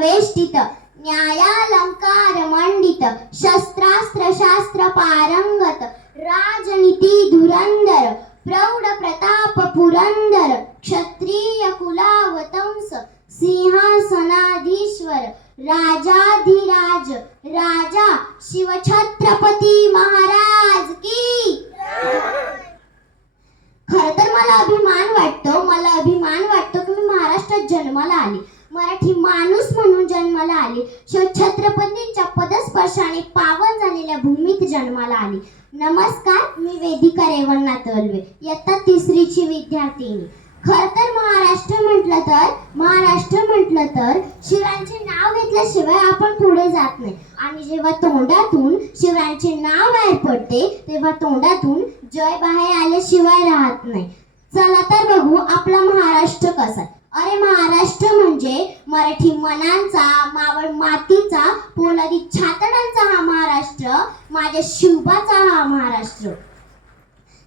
वेष्टित न्यायालंकार मंडित शस्त्रास्त्र शास्त्र पारंगत राजनीती धुरंधर प्रौढ प्रताप पुरंदर क्षत्रिय कुलावतंस सिंहासनाधीश्वर राजाधिराज राजा शिवछत्रपती महाराज की. खर तर मला अभिमान वाटतो की मी महाराष्ट्रात जन्माला आले, मराठी माणूस म्हणून जन्माला आले, शिवछत्रपतींच्या पदस्पर्शाने पावन झालेल्या भूमीत जन्माला आले. नमस्कार, मी वेदिका रेवन्ना तळवे, इयत्ता 3रीची विद्यार्थिनी. खर तर महाराष्ट्र म्हटलं तर शिवरायांचे नाव घेतल्याशिवाय आपण पुढे जात नाही, आणि जेव्हा तोंडातून शिवरायांचे नाव बाहेर पडते तेव्हा तोंडातून जय बाहेर आल्याशिवाय राहत नाही. चला तर बघू आपला महाराष्ट्र कसा आहे. अरे महाराष्ट्र म्हणजे मराठी मनांचा, मावळ मातीचा, पोलादी छातडांचा हा महाराष्ट्र, माझ्या शिवबाचा हा महाराष्ट्र,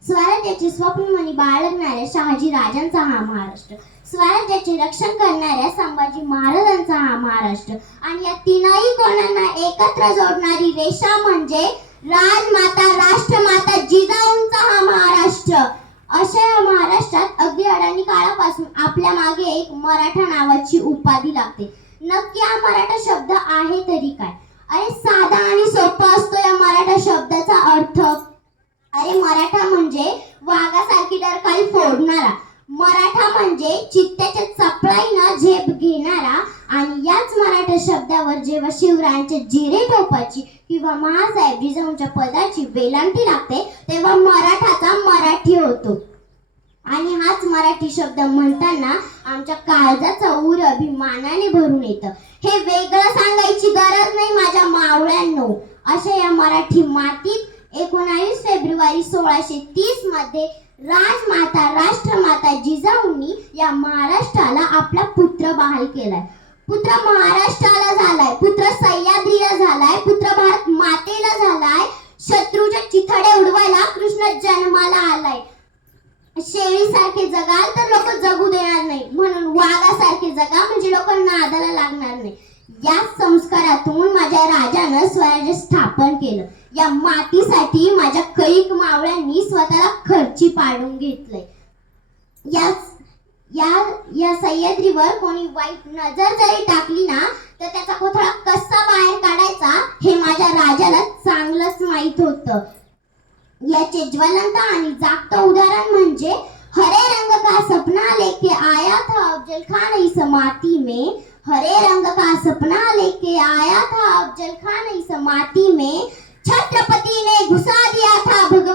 स्वराज्याचे स्वप्नमणी बाळगणाऱ्या शहाजी राजांचा हा महाराष्ट्र, स्वराज्याचे रक्षण करणाऱ्या संभाजी महाराजांचा हा महाराष्ट्र, आणि या तीनही कोणांना एकत्र जोडणारी रेषा म्हणजे राजमाता राष्ट्रमाता जिजाऊंचा हा महाराष्ट्र. अशा या महाराष्ट्रात अगदी अडाणी काळापासून आपल्या मागे एक मराठा नावाची उपाधी लागते. नक्की हा मराठा शब्द आहे तरी काय? अरे साधा आणि सोपा असतो या मराठा शब्दाचा अर्थ. अरे मराठा म्हणजे वाघासारखी डरकाळी फोडणारा, मराठा म्हणजे चित्त्याच्या चपळाईनं झेप घेणारा. आणि याच मराठा शब्दावर जेव्हा शिवरायांच्या जिरे टोपाची किंवा महासाहेब जिजाऊंच्या पदाची वेलांटी लागते तेव्हा मराठाचा मराठी होतो. आणि हाच मराठी शब्द म्हणताना आमच्या काळजाचा ऊर अभिमानाने भरून येतं. हे वेगळं सांगायची गरज नाही माझ्या मावळ्यांनो. अशा या मराठी मातीत 19 फेब्रुवारी 1630 मध्ये राजमाता राष्ट्रमाता जिजाऊंनी या महाराष्ट्राला आपला पुत्र बहाल केलाय. पुत्र महाराष्ट्राला झालाय, पुत्र सह्याद्रीला झालाय, पुत्र भारत मातेला झालाय. शत्रूच्या चिथडे उडवायला कृष्ण जन्माला आलाय. शेळीसारखे जगाल तर लोक जगू देणार नाही, म्हणून वाघासारखे जगा म्हणजे लोक नादाला लागणार नाही. या संस्कारातून माझ्या राजानं स्वराज्य स्थापन केलं. या मातीसाठी माझ्या कैक मावळ्यांनी स्वतःला खर्ची पाडून घेतलंय. या सह्याद्रीवर कोणी वाईट नजर जरी टाकली ना तर त्याचा कोथळा कसा बाहेर काढायचा हे माझ्या राजाला चांगलंच माहित होतं. याचे ज्वलंत आणि जागतं उदाहरण म्हणजे हरे रंग का सपना लेके आया था अफजल खान इस माती में, हरे रंग का सपना लेके आया था अफजल खान इस माती में, छत्रपति ने घुसा दिया था भगवान